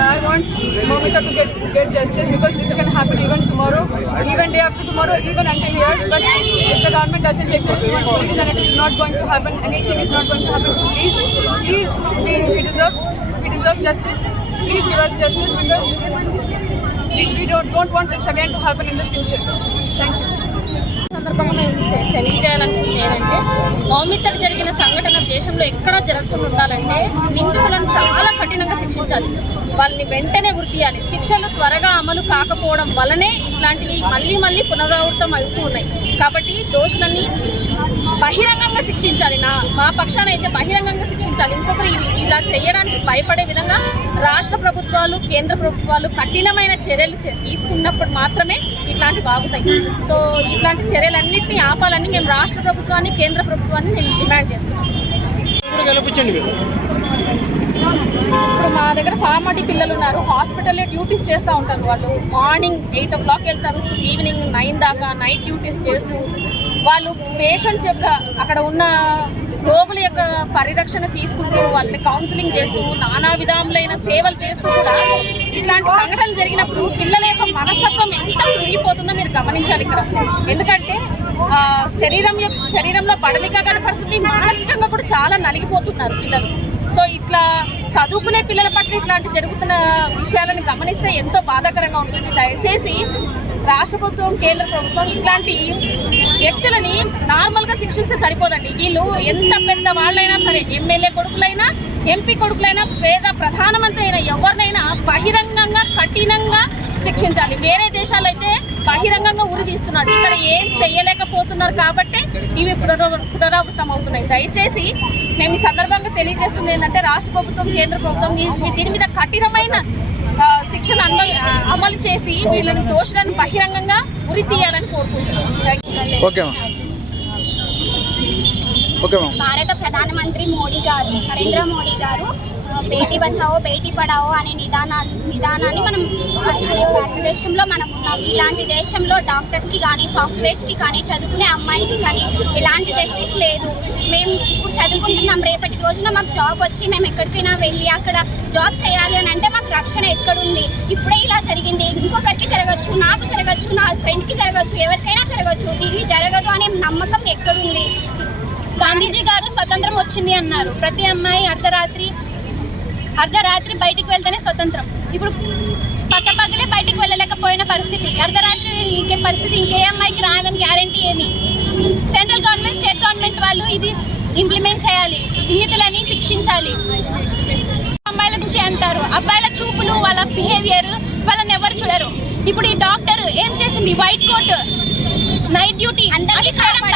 I want Momita to get justice, because this can happen even tomorrow, even day after tomorrow, even until years. But if the government doesn't take the responsibility, then it is not going to happen. Anything is not going to happen. So please, we deserve justice. Please give us justice, because we don't want this again to happen in the future. Thank you. సందర్భంగా మేము తెలియజేయాలనుకుంది ఏంటంటే, మౌమితకు జరిగిన సంఘటన దేశంలో ఎక్కడా జరగకుండా ఉండాలంటే నిందితులను చాలా కఠినంగా శిక్షించాలి. వాళ్ళని వెంటనే ఉరి తీయాలి. శిక్షలు త్వరగా అమలు కాకపోవడం వల్లనే ఇట్లాంటివి మళ్ళీ పునరావృతం అవుతూ ఉన్నాయి. కాబట్టి దోషులని బహిరంగంగా శిక్షించాలి. మా పక్షాన అయితే బహిరంగంగా శిక్షించాలి. ఇంకొకరు ఇలా చేయడానికి భయపడే విధంగా రాష్ట్ర ప్రభుత్వాలు, కేంద్ర ప్రభుత్వాలు కఠినమైన చర్యలు తీసుకున్నప్పుడు మాత్రమే ఇట్లాంటివి ఆగుతాయి. సో ఇట్లాంటి చర్యలన్నింటినీ ఆపాలని మేము రాష్ట్ర ప్రభుత్వాన్ని, కేంద్ర ప్రభుత్వాన్ని నేను డిమాండ్ చేస్తున్నాను. ఇప్పుడు మా దగ్గర ఫార్మాటీ పిల్లలు ఉన్నారు. హాస్పిటల్లో డ్యూటీస్ చేస్తూ ఉంటారు. వాళ్ళు మార్నింగ్ 8 o'clock వెళ్తారు, ఈవినింగ్ 9 దాకా నైట్ డ్యూటీస్ చేస్తూ వాళ్ళు పేషెంట్స్ యొక్క, అక్కడ ఉన్న రోగుల యొక్క పరిరక్షణ తీసుకుంటూ, వాళ్ళని కౌన్సిలింగ్ చేస్తూ, నానా విధములైన సేవలు చేస్తూ కూడా ఇట్లాంటి సంఘటనలు జరిగినప్పుడు పిల్లల యొక్క మనస్తత్వం ఎంత కృంగిపోతుందో మీరు గమనించాలి ఇక్కడ. ఎందుకంటే శరీరంలో బడలిగా కనపడుతుంది, మానసికంగా కూడా చాలా నలిగిపోతున్నారు పిల్లలు. సో ఇట్లా చదువుకునే పిల్లల పట్ల ఇట్లాంటి జరుగుతున్న విషయాలను గమనిస్తే ఎంతో బాధాకరంగా ఉంటుంది. దయచేసి రాష్ట్ర ప్రభుత్వం, కేంద్ర ప్రభుత్వం ఇట్లాంటి వ్యక్తులని నార్మల్గా శిక్షిస్తే సరిపోదండి. వీళ్ళు ఎంత పెద్ద వాళ్ళైనా సరే, ఎమ్మెల్యే కొడుకులైనా, ఎంపీ కొడుకులైనా, పేద ప్రధానమంత్రి అయినా ఎవరినైనా బహిరంగంగా కఠినంగా శిక్షించాలి. వేరే దేశాల్లో అయితే బహిరంగంగా ఉరి తీస్తున్నారు, ఇక్కడ ఏం చెయ్యలేకపోతున్నారు కాబట్టి ఇవి పునరావృతం అవుతున్నాయి. దయచేసి మేము ఈ సందర్భంగా తెలియజేస్తుంది ఏంటంటే, రాష్ట్ర ప్రభుత్వం, కేంద్ర ప్రభుత్వం దీని మీద కఠినమైన శిక్షణ అమలు చేసి వీళ్ళని దోషులను బహిరంగంగా ఉరి తీయాలని కోరుకుంటున్నాం. Okay ma'am. భారత ప్రధానమంత్రి మోడీ గారు, నరేంద్ర మోడీ గారు బేటీ బచావో బేటీ పడావో అనే నిదానాన్ని మనం అనే భారతదేశంలో మనం ఉన్నాం. ఇలాంటి దేశంలో డాక్టర్స్కి కానీ సాఫ్ట్వేర్స్కి కానీ చదువుకునే అమ్మాయిలకి కానీ ఎలాంటి జస్టిస్ లేదు. మేము ఇప్పుడు చదువుకుంటున్నాం, రేపటి రోజున మాకు జాబ్ వచ్చి మేము ఎక్కడికైనా వెళ్ళి అక్కడ జాబ్ చేయాలి అని అంటే మాకు రక్షణ ఎక్కడుంది? ఇప్పుడే ఇలా జరిగింది, ఇంకొకరికి జరగచ్చు, నాకు జరగచ్చు, నా ఫ్రెండ్కి జరగచ్చు, ఎవరికైనా జరగచ్చు. ఇది జరగదు అనే నమ్మకం ఎక్కడుంది? గాంధీజీ గారు స్వతంత్రం వచ్చింది అన్నారు. ప్రతి అమ్మాయి అర్ధరాత్రి బయటికి వెళ్తేనే స్వతంత్రం. ఇప్పుడు పట్టపగలే బయటికి వెళ్ళలేకపోయిన పరిస్థితి, అర్ధరాత్రి ఇంకే పరిస్థితి ఇంకే అమ్మాయికి రాదని గ్యారంటీ ఏమి? సెంట్రల్ గవర్నమెంట్, స్టేట్ గవర్నమెంట్ వాళ్ళు ఇది ఇంప్లిమెంట్ చేయాలి, నిందితులని శిక్షించాలి. అమ్మాయిల గురించి అంటారు, అబ్బాయిల చూపులు, వాళ్ళ బిహేవియర్, వాళ్ళని ఎవరు చూడరు. ఇప్పుడు ఈ డాక్టర్ ఏం చేసింది? వైట్ కోట్, నైట్ డ్యూటీ అది చేయడం